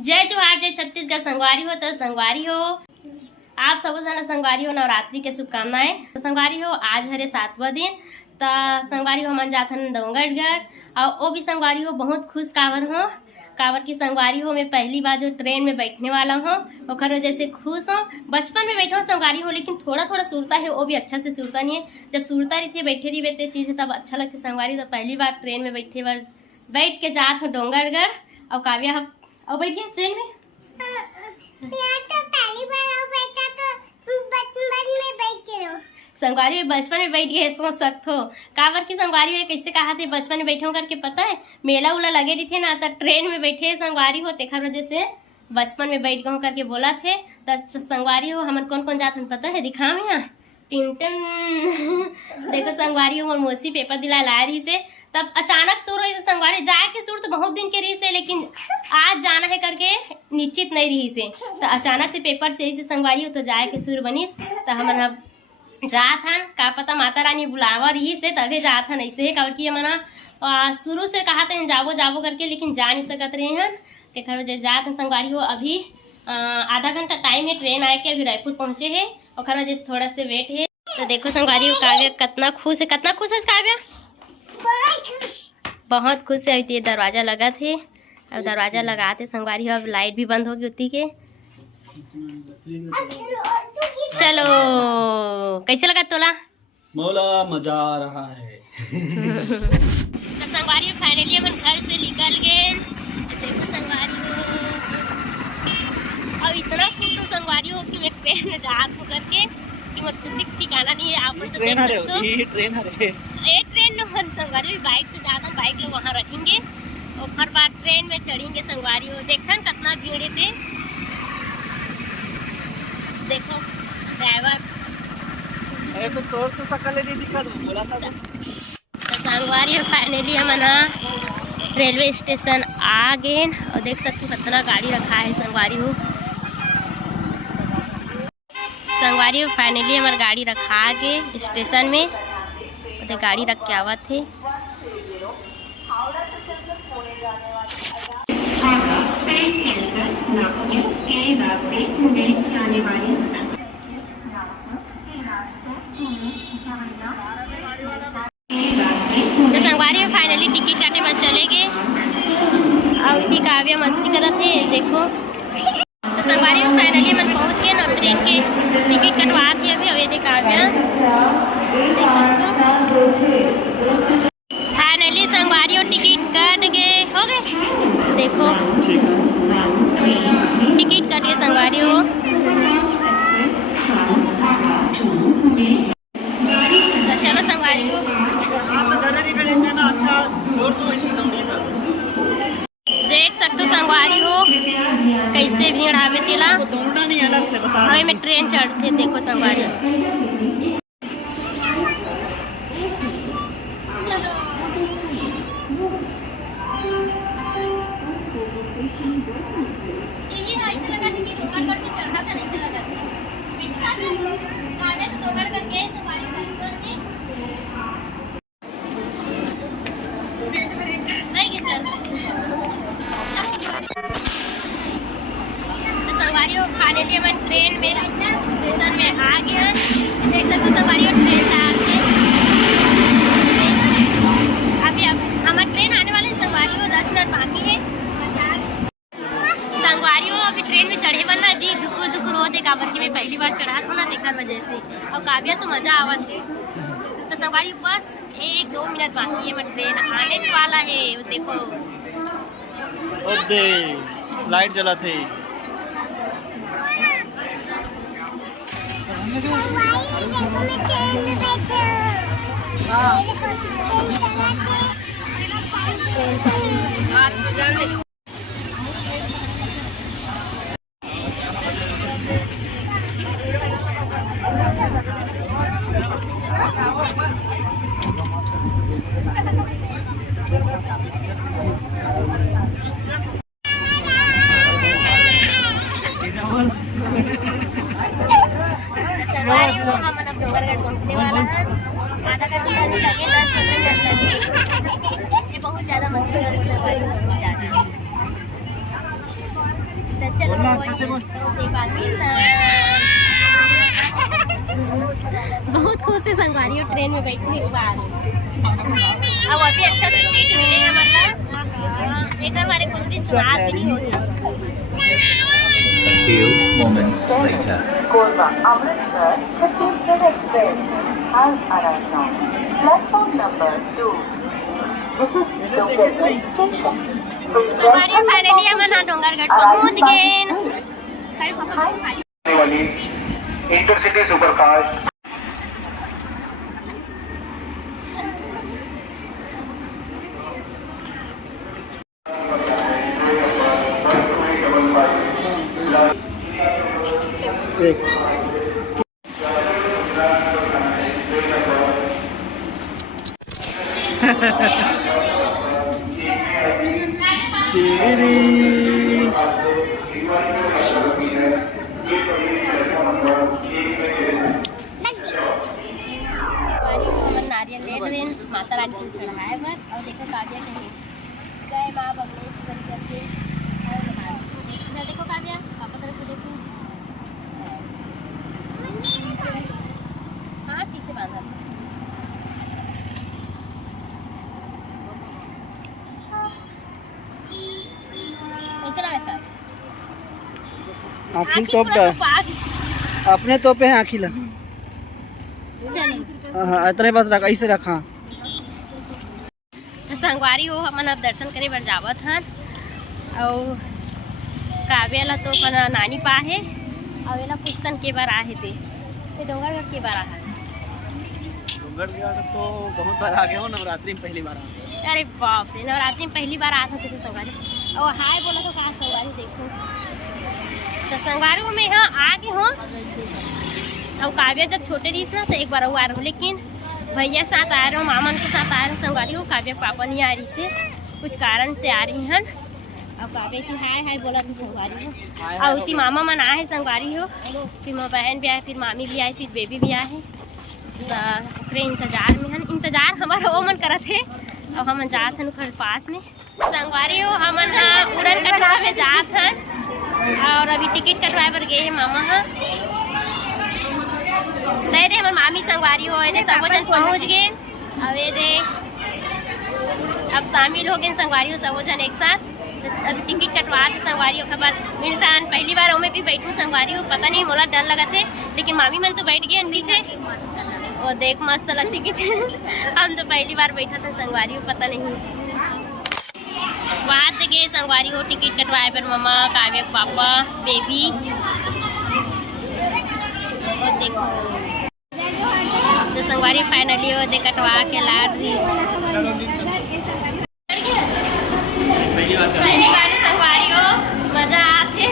जय जोहार जय छत्तीसगढ़। संगवारी हो तो संगवारी हो आप सब जना संगवारी हो नवरात्रि के शुभकामनाएं। संगवारी हो आज हरे 7वां दिन तो संगवारी हो मन जाथन डोंगरगढ़ और वो भी संगवारी हो बहुत खुश कावर की संगवारी हो मैं पहली बार जो ट्रेन में बैठने वाला हूँ और वजह से खुश हूँ। बचपन में बैठा हूँ संगवारी हो लेकिन थोड़ा थोड़ा सुरता है, वो भी अच्छा से सुरता नहीं है। जब सुरता रहती है बैठे रही बैठे चीज़ है तब अच्छा लगता है संगवारी। तो पहली बार ट्रेन में बैठ के जात हूँ डोंगरगढ़ और काव्या और बैठ गए ट्रेन में। तो पहली बार बैठा तो बचपन में बैठ गया संगवारी में बचपन में बैठ गए सोच सकते हो कावर की संगवारी हो कैसे कहा थे बचपन में बैठे करके पता है मेला उला लगे रही थे ना तो ट्रेन में बैठे संगवारी हो तेखर वजह से बचपन में बैठ गए करके बोला थे। तो संगवारी हो हमन कौन कौन जाते पता है दिखा में यहाँ टिंटन देखो संगवारी हो मौसी पेपर दिला ला रही से तब अचानक सुर हुई से संगवारी जाए के सुर तो बहुत दिन के रही से लेकिन आज जाना है करके निश्चित नहीं रही से तो अचानक से पेपर से ही संगवारी हो तो जाए के सुर बनी तो हमन जात हन का पता माता रानी बुलावा रही से तभी जात हन ऐसे ही काबर की मना शुरू से कहा था जाबो करके लेकिन जा नहीं सकत रहे हैं तेखर वजह जात हन संगवारी हो। अभी आधा घंटा टाइम है ट्रेन आए के अभी रायपुर पहुंचे है और वजह से थोड़ा से वेट है। तो देखो संगवारी हो काव्या कितना खुश है काव्या बहुत खुश है। अभी दरवाजा लगा थे अब दरवाजा लगाते संगवारी हो अब लाइट भी बंद होगी उतनी के। चलो कैसे लगा तोला मौला मजा आ रहा है। तो संगवारी फाइनली हम घर से निकल गए। देखो संगवारी हो अब इतना खुश हो संगवारी हो कि मैं ट्रेन में जा हूँ करके कि मैं खुशी ठिकाना नहीं है। आप तो ट्रेन न संगवारी बाइक से जाता बाइक लोग वहाँ रखेंगे और हर बार ट्रेन में चढ़ेंगे संगवारी हो। देखन कितना भीड़ थे देखो ड्राइवर तो तोर तो सकल नहीं दिखा तो बोला था। तो संगवारी फाइनली हम रेलवे स्टेशन आ गए और देख सकते हो कितना गाड़ी रखा है संगवारी हो। संगवारी फाइनली हमारे गाड़ी रखा गए स्टेशन में तो गाड़ी रख के आवा थे। तो संगवारी में फाइनली टिकट काटे पर चले गए और इतनी काव्या मस्ती कर रहे थे देखो। तो संगवारी में फाइनली हम पहुंच गए ना ट्रेन के टिकट कटवा थे अभी ये काव्या देख सकते हो। फाइनली संगवारी और टिकट कट गए हो गए देखो टिकट कट गए संगवारी हो। तो चलो संगवारी हो अच्छा जोर तो वैसे देख सकते हो संगवारी हो कैसे भीड़ आवे तिला दौड़ना नहीं अलग से बता हमें में ट्रेन चढ़ते देखो संगवारी हो। संगवारी हो फाइनली हम ट्रेन में स्टेशन में आ गए देख सकते हो संगवारी हो ट्रेन से आके अभी हमारा ट्रेन आने वाले संगवारी हो 10 मिनट बाकी है। संगवारी हो अभी ट्रेन में चढ़े बनना जी दुकुर होते काबर की मैं पहली बार चढ़ा था ना देखा वजह से और काव्या तो मजा आवा थे। तो संगवारी बस 1-2 मिनट बाकी है ट्रेन आने वाला है देखो लाइट जला थे। पहुंचने वाला है आधा घंटा लगे 10-15 मिनट लगे। ये बहुत ज़्यादा मस्ती कर रही है। बोलना अच्छा से बोल। बहुत खुश है संगवारी और ट्रेन में बैठने के बाद। अब अभी अच्छा से सीट मिलेगा मतलब एक हमारे कुछ भी सुनात नहीं होगी। A few moments later. Korba Amritsar Chhattisgarh Express has arrived now. Platform number 2. This is Dongargarh station. संगवारी फाइनली हम ना डोंगरगढ़ पहुंच गए। वाली इंटरसिटी सुपरफास्ट देख नारियल ले ट्रेन माता रानी को चढ़ाए बर और देखो काव्या कहीं जय माँ बम्लेश्वरी करके इधर देखो काव्या पापा तरफ से देखो। हाँ ठीक से बांधा कैसे लगा था आखिल तोप डर अपने तोपे हैं आखिल। चलिए हाँ इतने बस रखा ऐसे रखा। संगवारी हो हमन अब दर्शन करे बर जावत हन और काव्या ला तो अपन नानी पा है और एला पुस्तन के बार आहे थे डोंगरगढ़ के बार आहस। डोंगरगढ़ तो बहुत बार आ गए हो, नवरात्रि में पहली बार आ। अरे बाप रे नवरात्रि में पहली बार आते थे संगवारी और हाय बोला तो कहा संगवारी देखो तो संगवारी में यहाँ आगे हो और काव्या जब छोटे रही ना तो एक बार वो आ रहा लेकिन भैया साथ आ रहे हो मामन के साथ आ रहे संगवारी हो काव्या पापा नहीं आ रही से कुछ कारण से आ रही हैं और काव्या की हाय हाय बोला थी संगवारी हो और उती मामा मन आए संगवारी हो फिर माँ बहन भी आए फिर मामी भी आए फिर बेबी भी आए तो इंतजार में हन इंतजार हमारा वो मन करा थे और हम जात हन खड़ पास में संगवारी हो हमन उड़न कटवा में जात हन और अभी टिकट कटवाए बर गए हैं मामा हाँ नहीं रे हमारे मामी संगवारी हो सब जन पहुँच गए अब ये दे अब शामिल हो गए संगवारी हो सब जन एक साथ अभी टिकट कटवा थे संगवारी हो खबर मिलता पहली बार मैं भी बैठूँ संगवारी हो पता नहीं मोला डर लगा थे लेकिन मामी मन तो बैठ गए भी थे और देख मस्त लगती कि हम तो पहली बार बैठा था संगवारी हो पता नहीं बात गए संगवारी हो टिकट कटवाए पर मम्मा काव्य पापा बेबी और देखो तो संगवारी फाइनली हो दे कटवा के लाड रही पहली बार संगवारी हो मजा आते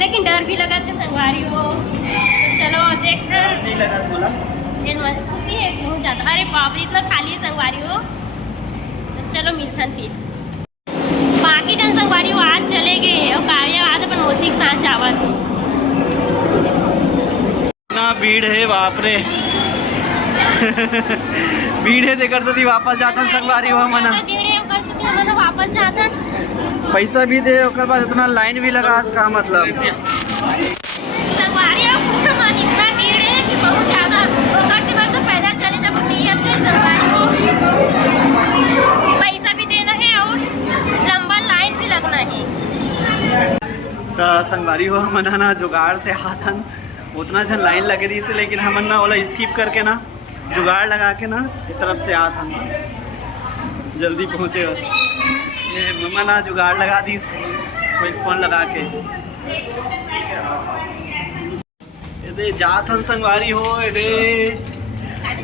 लेकिन डर भी लगा था संगवारी हो तो चलो देखते नहीं लगा बोला खुशी है बहुत ज़्यादा अरे बाप रे इतना खाली है संगवारी हो तो चलो मिलथन फिर बाकी जन संगवारी हो आज चले गए और काव्या आज अपन मौसी के साथ जावा थे ना भीड़ है बाप रे भीड़ है देकर सदी वापस जाता संगवारी हो मना वापस जाता पैसा भी दे और बाद इतना लाइन भी लगा का मतलब संगवारी हो कुछ मन इतना भीड़ है कि बहुत ज़्यादा और से बस पैदल चले जब नहीं अच्छे संगवारी हो पैसा भी देना है और लंबा लाइन भी लगना है तो संगवारी हो मना ना जुगाड़ से हाथन उतना जन लाइन लगे रही से लेकिन हमन ना ओला स्किप करके ना जुगाड़ लगा के ना इस तरफ से आत हम जल्दी पहुँचे ये मम्मा ना जुगाड़ लगा दी कोई फोन लगा के ये जात हन संगवारी हो ये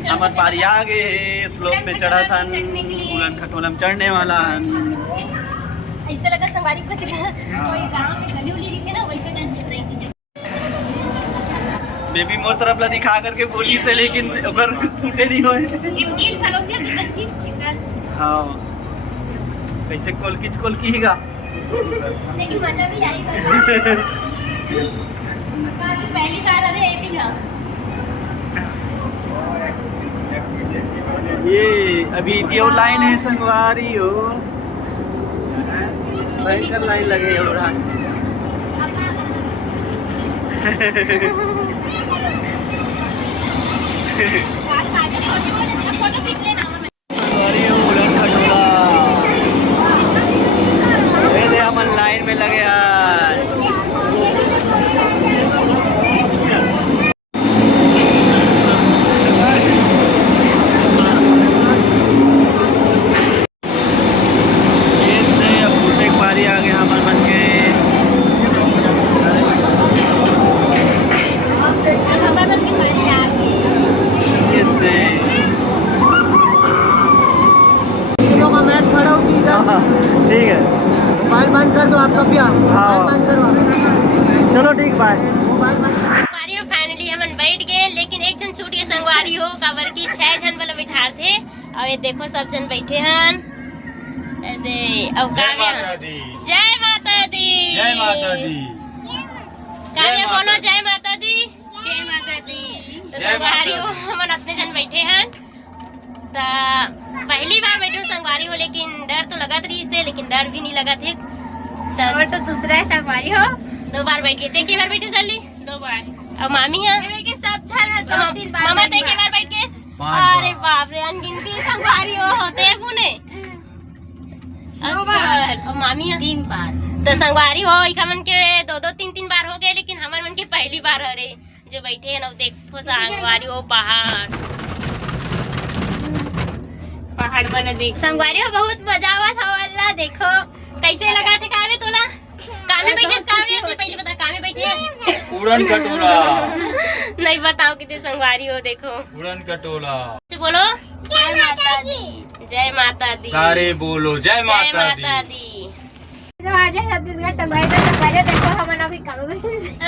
हमार बारी आ गए स्लोप में चढ़ा था उड़न खटोलम चढ़ने वाला हन ऐसे लगा संगवारी कुछ कोई गांव में गली उली दिखे ना वैसे टेंशन रही चीजें बेबी मोर तरफ ला दिखा करके बोली से लेकिन ओकर छूटे नहीं होए हाँ कैसे कोल कीगा लेकिन मजा भी आएगा पहली बार अरे ये भी ये अभी यो लाइन है संगवारी हो भयंकर लाइन लगे हो रहा फोटो उड़न खटोला ये दे हम लाइन में लगे यार। ये दे अब भूसे की बारी आ गए हमन बन के। ये दे ठीक है मोबाइल बंद कर दो आप लोग भैया। हाँ। मोबाइल बंद करो आप। चलो ठीक बाय। मोबाइल बंद संगवारी हो फाइनली हमन बैठ गए, लेकिन एक जन छूट गए संगवारी हो काबर की 6 जन वाला बिठार थे। और ये देखो सब जन बैठे हन। अरे अब जय माता दी। जय माता दी। जय माता दी। काव्य बोलो जय माता दी। जय माता दी। तो जय संगवारी माता हो हमन अपने जन बैठे हन। तो पहली बार बैठे संगवारी हो, लेकिन डर तो लगा रही से, लेकिन डर भी नहीं लगा थे। और तो दूसरा है संगवारी हो 2 बार बैठ गए। की बार बैठे चली 2 बार। और मामी है सब मामा ते के बार बैठ के। अरे बाप रे अनगिनती संगवारी हो होते हैं पुणे। और मामी है 3 बार। तो संगवारी हो हमन के 2-2 3-3 बार हो गए, लेकिन हमन मन के पहली बार हरे जो बैठे हैं। और देखो संगवारी हो पहाड़ बना देख संगवारी हो बहुत मजा आवत हो। अल्लाह देखो कैसे लगा थे कावे तोला कामे बैठे कावे तू पहले बता कामे बैठे उड़न खटोला। नहीं बताओ कितने संगवारी हो। देखो उड़न खटोला। बोलो जय माता दी। जय माता दी। सारे बोलो जय माता दी। जो आज छत्तीसगढ़ संगवारी देखो हमन अभी काम में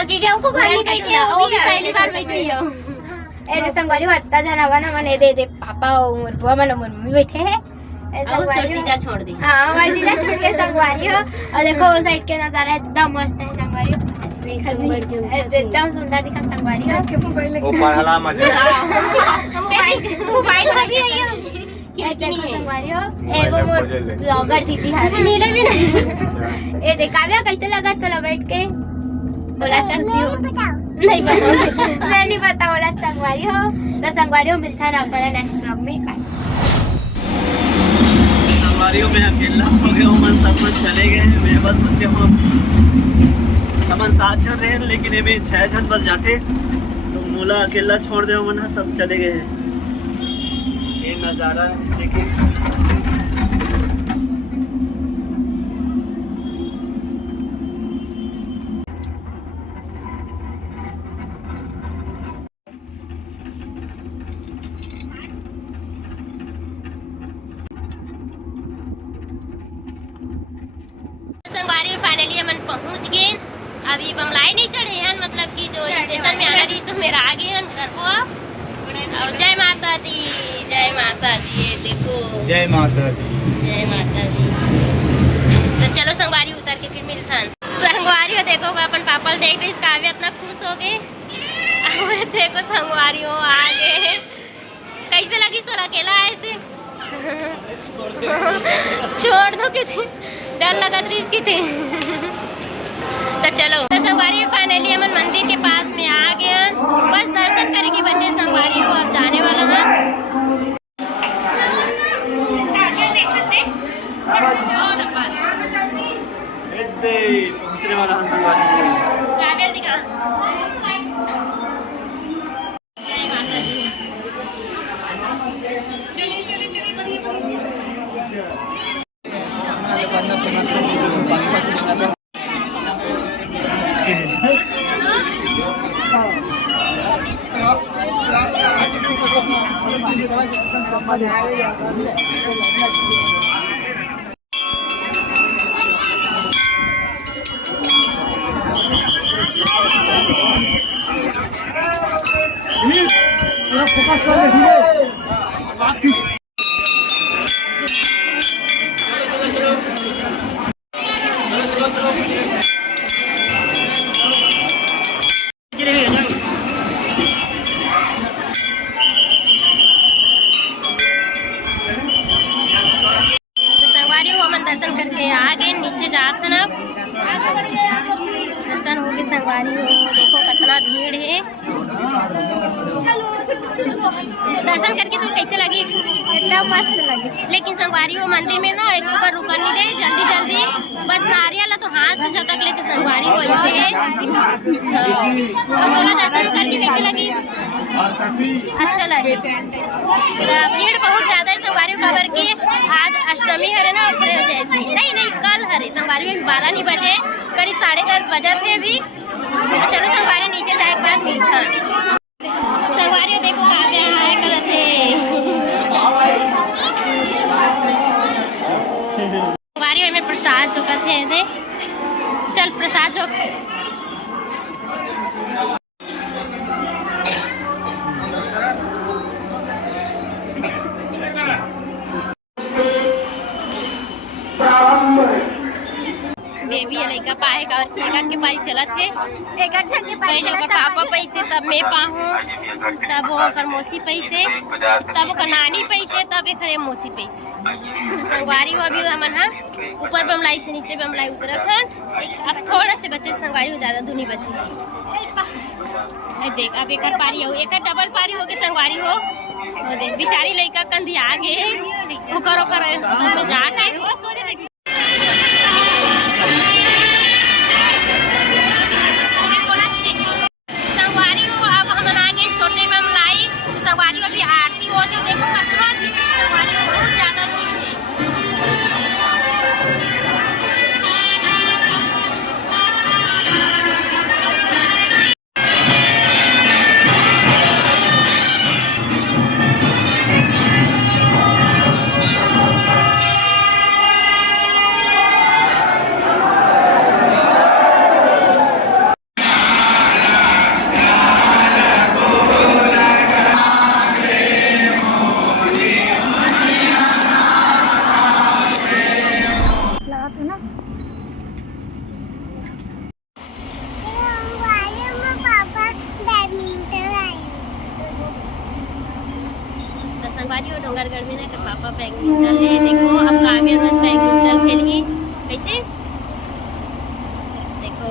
जीजा को घर में बैठे हो, वो भी पहली बार बैठी हो। ए संगवारी हत्ता जन हवन हमन दे दे पापा और बुआ मन और मम्मी बैठे हैं। और तोर जीजा छोड़ दी। हाँ हमारे जीजा छोड़ के संगवारी हो। और देखो वो साइड के नजारा एकदम मस्त है संगवारी हो। एकदम सुंदर दिखा संगवारी हो। ओ पहला मजा। मोबाइल अभी आई है देखो संगवारी हो। एगो मोर ब्लॉगर दीदी है मिले भी नहीं। ए देखावे कैसे लगा तोला बैठ के बोला नहीं पता बोला संगवारी हो। तो संगवारी हो मिलता है आपका नेक्स्ट व्लॉग में। संगवारियों में अकेला हो गया हूँ। मन सब मन चले गए हैं, मैं बस बच्चे हूँ। हमन 7 जन रहे, लेकिन ये में 6 जन बस जाते तो मोला अकेला छोड़ दे मन सब चले गए हैं। ये नज़ारा है नीचे के। संगवारी फाइनली हमन पहुंच गए। अभी बमलाई नहीं चढ़े हैं, मतलब कि जो स्टेशन में आना रही तो मेरा आ गए हैं घर को। और जय माता दी। जय माता दी। ये देखो जय माता दी। जय माता दी। तो चलो संगवारी उतर के फिर मिलता है। संगवारी हो देखो अपन पापा देख रही काव्य इतना खुश हो गए। देखो संगवारी हो आ गए। कैसे लगी सोला अकेला ऐसे छोड़ दो कितनी डर लगा तो इसकी थी। तो चलो तो संगवारी फाइनली हमन मंदिर के पास में आ गया। बस दर्शन करेंगे बच्चे संगवारी को अब जाने वाला है। पहुँचने वाला है संगवारी। संगवारी हो देखो कितना भीड़ है। दर्शन करके तो कैसे लगी? एकदम मस्त लगी। लेकिन संगवारी हो मंदिर में ना एक बार रुकन नहीं दे, जल्दी जल्दी बस नारियल तो हाथ से झटक लेते संगवारी हो ऐसे है। और दर्शन करके कैसे लगी? अच्छा लगी। भीड़ बहुत ज्यादा है संगवारी का करके। आज अष्टमी हरे ना जैसे नहीं कल हरे संगवारी में 12 नहीं बजे करीब 10:30 बजे थे अभी। चलो संगवारी नीचे जाए बाद मिलता संगवारी देखो काव्य आए करते संगवारी में प्रसाद जो थे दे चल प्रसाद जो बेबी लड़का पाए का और एक के पाई चला थे एक अच्छा के पास पहले ओकर पापा पैसे तब मैं पाहूँ तब ओकर मौसी पैसे तब ओकर नानी पैसे तब एक मौसी पैसे। संगवारी हो अभी हमन हा ऊपर बमलाई से नीचे बमलाई उतरत है। अब थोड़ा से बचे संगवारी हो ज्यादा दूनी बचे देख। अब एक पारी हो एक डबल पारी हो के संगवारी हो देख बेचारी लड़का कंधी आगे ओकर जाके संगवारी अभी आरती हो जो देखो कितना भीड़ संगवारी बहुत ज्यादा भीड़ है। संगवारी हो डोंगरगढ़ में ना पापा बैडमिंटन है देखो। अब काव्य रोज बैडमिंटन खेली कैसे देखो।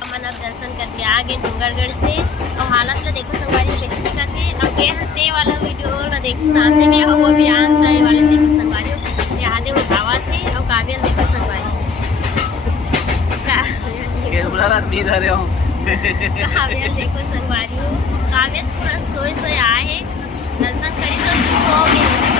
हमन अब दर्शन करके आ गए डोंगरगढ़ से और हालत तो देखो संगवारी में कैसे दिखा थे। अब ये हते वाला वीडियो ना देखो सामने में वो भी आंता है वाले देखो संगवारी यहाँ दे उठावा थे और काव्य देखो संगवारी कैमरा इधर है काव्य देखो संगवारी हो काव्य पूरा सोए आए दर्शन करी तो सो गए।